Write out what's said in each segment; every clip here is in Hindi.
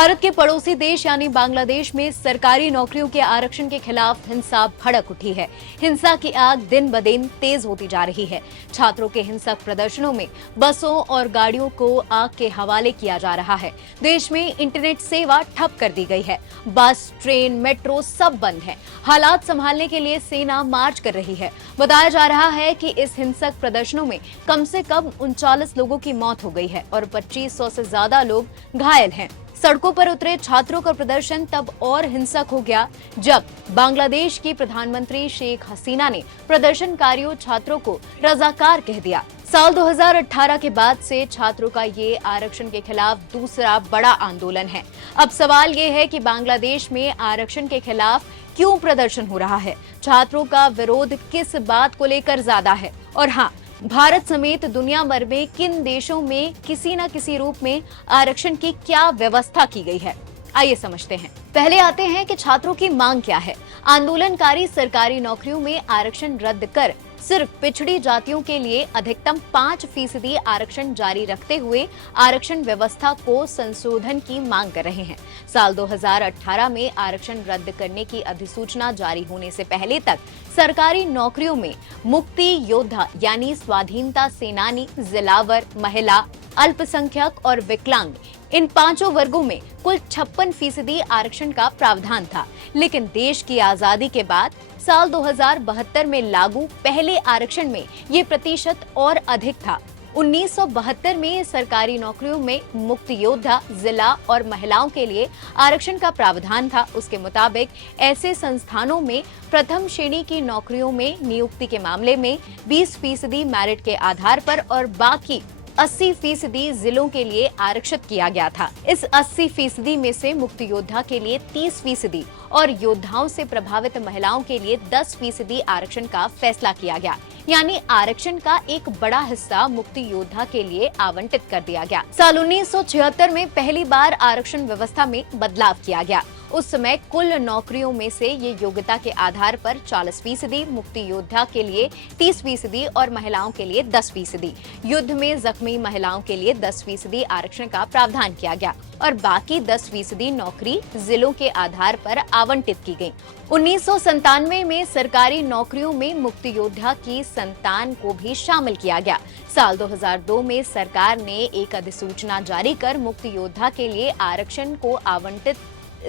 भारत के पड़ोसी देश यानी बांग्लादेश में सरकारी नौकरियों के आरक्षण के खिलाफ हिंसा भड़क उठी है। हिंसा की आग दिन ब दिन तेज होती जा रही है। छात्रों के हिंसक प्रदर्शनों में बसों और गाड़ियों को आग के हवाले किया जा रहा है। देश में इंटरनेट सेवा ठप कर दी गई है। बस, ट्रेन, मेट्रो सब बंद है। हालात संभालने के लिए सेना मार्च कर रही है। बताया जा रहा है कि इस हिंसक प्रदर्शनों में कम से कम 39 लोगों की मौत हो गई है और 2500 से ज्यादा लोग घायल हैं। सड़कों पर उतरे छात्रों का प्रदर्शन तब और हिंसक हो गया जब बांग्लादेश की प्रधानमंत्री शेख हसीना ने प्रदर्शनकारियों छात्रों को रजाकार कह दिया। साल 2018 के बाद से छात्रों का ये आरक्षण के खिलाफ दूसरा बड़ा आंदोलन है। अब सवाल ये है कि बांग्लादेश में आरक्षण के खिलाफ क्यों प्रदर्शन हो रहा है? छात्रों का विरोध किस बात को लेकर ज्यादा है? और हाँ, भारत समेत दुनिया भर में किन देशों में किसी न किसी रूप में आरक्षण की क्या व्यवस्था की गई है? आइए समझते हैं। पहले आते हैं कि छात्रों की मांग क्या है। आंदोलनकारी सरकारी नौकरियों में आरक्षण रद्द कर सिर्फ पिछड़ी जातियों के लिए अधिकतम 5% आरक्षण जारी रखते हुए आरक्षण व्यवस्था को संशोधन की मांग कर रहे हैं। साल 2018 में आरक्षण रद्द करने की अधिसूचना जारी होने से पहले तक सरकारी नौकरियों में मुक्ति योद्धा यानी स्वाधीनता सेनानी, जिलावर, महिला, अल्पसंख्यक और विकलांग, इन पांचों वर्गों में कुल 56% आरक्षण का प्रावधान था। लेकिन देश की आजादी के बाद साल 2072 में लागू पहले आरक्षण में ये प्रतिशत और अधिक था। 1972 में सरकारी नौकरियों में मुक्त योद्धा, जिला और महिलाओं के लिए आरक्षण का प्रावधान था। उसके मुताबिक ऐसे संस्थानों में प्रथम श्रेणी की नौकरियों में नियुक्ति के मामले में 20% मेरिट के आधार पर और बाकी 80% जिलों के लिए आरक्षित किया गया था। इस 80% में से मुक्त योद्धा के लिए 30% और योद्धाओं से प्रभावित महिलाओं के लिए 10% आरक्षण का फैसला किया गया। यानी आरक्षण का एक बड़ा हिस्सा मुक्ति योद्धा के लिए आवंटित कर दिया गया। साल 1976 में पहली बार आरक्षण व्यवस्था में बदलाव किया गया। उस समय कुल नौकरियों में से ये योग्यता के आधार पर 40%, मुक्ति योद्धा के लिए 30% और महिलाओं के लिए 10%। युद्ध में जख्मी महिलाओं के लिए 10% आरक्षण का प्रावधान किया गया और बाकी 10% नौकरी जिलों के आधार पर आवंटित की गई। 1997 में सरकारी नौकरियों में मुक्ति योद्धा की संतान को भी शामिल किया गया। साल 2002 में सरकार ने एक अधिसूचना जारी कर मुक्ति योद्धा के लिए आरक्षण को आवंटित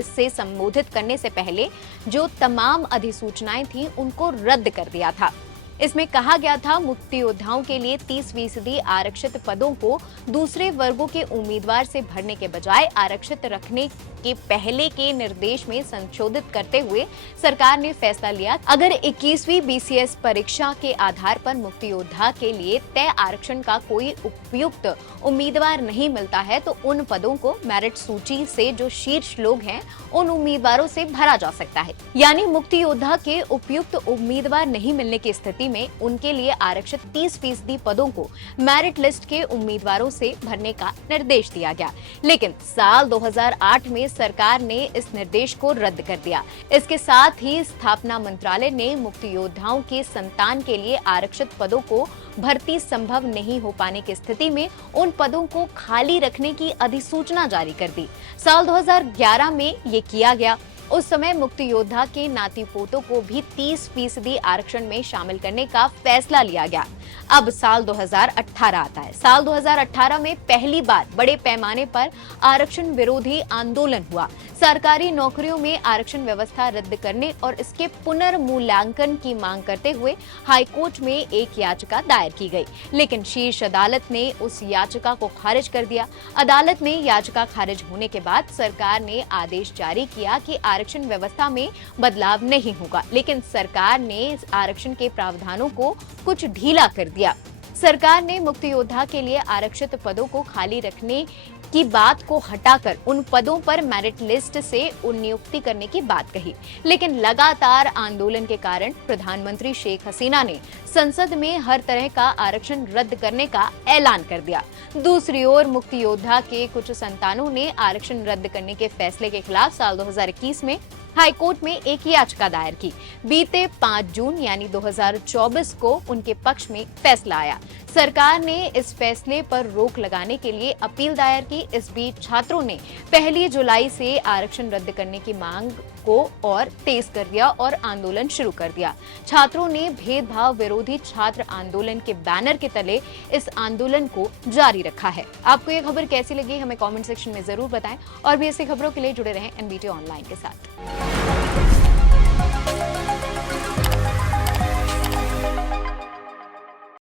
से संबोधित करने से पहले जो तमाम अधिसूचनाएं थीं उनको रद्द कर दिया था। इसमें कहा गया था मुक्ति योद्धाओं के लिए 30% आरक्षित पदों को दूसरे वर्गों के उम्मीदवार से भरने के बजाय आरक्षित रखने के पहले के निर्देश में संशोधित करते हुए सरकार ने फैसला लिया, अगर 21वीं BCS परीक्षा के आधार पर मुक्ति योद्धा के लिए तय आरक्षण का कोई उपयुक्त उम्मीदवार नहीं मिलता है तो उन पदों को मेरिट सूची से जो शीर्ष लोग हैं उन उम्मीदवारों से भरा जा सकता है। यानी मुक्ति योद्धा के उपयुक्त उम्मीदवार नहीं मिलने की स्थिति में उनके लिए आरक्षित 30% पदों को मेरिट लिस्ट के उम्मीदवारों से भरने का निर्देश दिया गया। लेकिन साल 2008 में सरकार ने इस निर्देश को रद्द कर दिया। इसके साथ ही स्थापना मंत्रालय ने मुक्ति योद्धाओं के संतान के लिए आरक्षित पदों को भर्ती संभव नहीं हो पाने की स्थिति में उन पदों को खाली रखने की अधिसूचना जारी कर दी। साल 2011 में ये किया गया। उस समय मुक्ति योद्धा के नाती पोतों को भी 30% आरक्षण में शामिल करने का फैसला लिया गया। अब साल 2018 आता है। साल 2018 में पहली बार बड़े पैमाने पर आरक्षण विरोधी आंदोलन हुआ। सरकारी नौकरियों में आरक्षण व्यवस्था रद्द करने और इसके पुनर्मूल्यांकन की मांग करते हुए हाईकोर्ट में एक याचिका दायर की गई, लेकिन शीर्ष अदालत ने उस याचिका को खारिज कर दिया। अदालत में याचिका खारिज होने के बाद सरकार ने आदेश जारी किया कि आरक्षण व्यवस्था में बदलाव नहीं होगा, लेकिन सरकार ने आरक्षण के प्रावधानों को कुछ ढीला कर दिया। सरकार ने मुक्ति योद्धा के लिए आरक्षित पदों को खाली रखने की बात को हटाकर उन पदों पर मेरिट लिस्ट से नियुक्ति करने की बात कही। लेकिन लगातार आंदोलन के कारण प्रधानमंत्री शेख हसीना ने संसद में हर तरह का आरक्षण रद्द करने का ऐलान कर दिया। दूसरी ओर मुक्ति योद्धा के कुछ संतानों ने आरक्षण रद्द करने के फैसले के खिलाफ साल 2021 में हाईकोर्ट में एक याचिका दायर की। बीते 5 जून यानी 2024 को उनके पक्ष में फैसला आया। सरकार ने इस फैसले पर रोक लगाने के लिए अपील दायर की। इस बीच छात्रों ने 1 जुलाई से आरक्षण रद्द करने की मांग को और तेज कर दिया और आंदोलन शुरू कर दिया। छात्रों ने भेदभाव विरोधी छात्र आंदोलन के बैनर के तले इस आंदोलन को जारी रखा है। आपको ये खबर कैसी लगी हमें कमेंट सेक्शन में जरूर बताएं और भी ऐसी खबरों के लिए जुड़े रहें एनबीटी ऑनलाइन के साथ।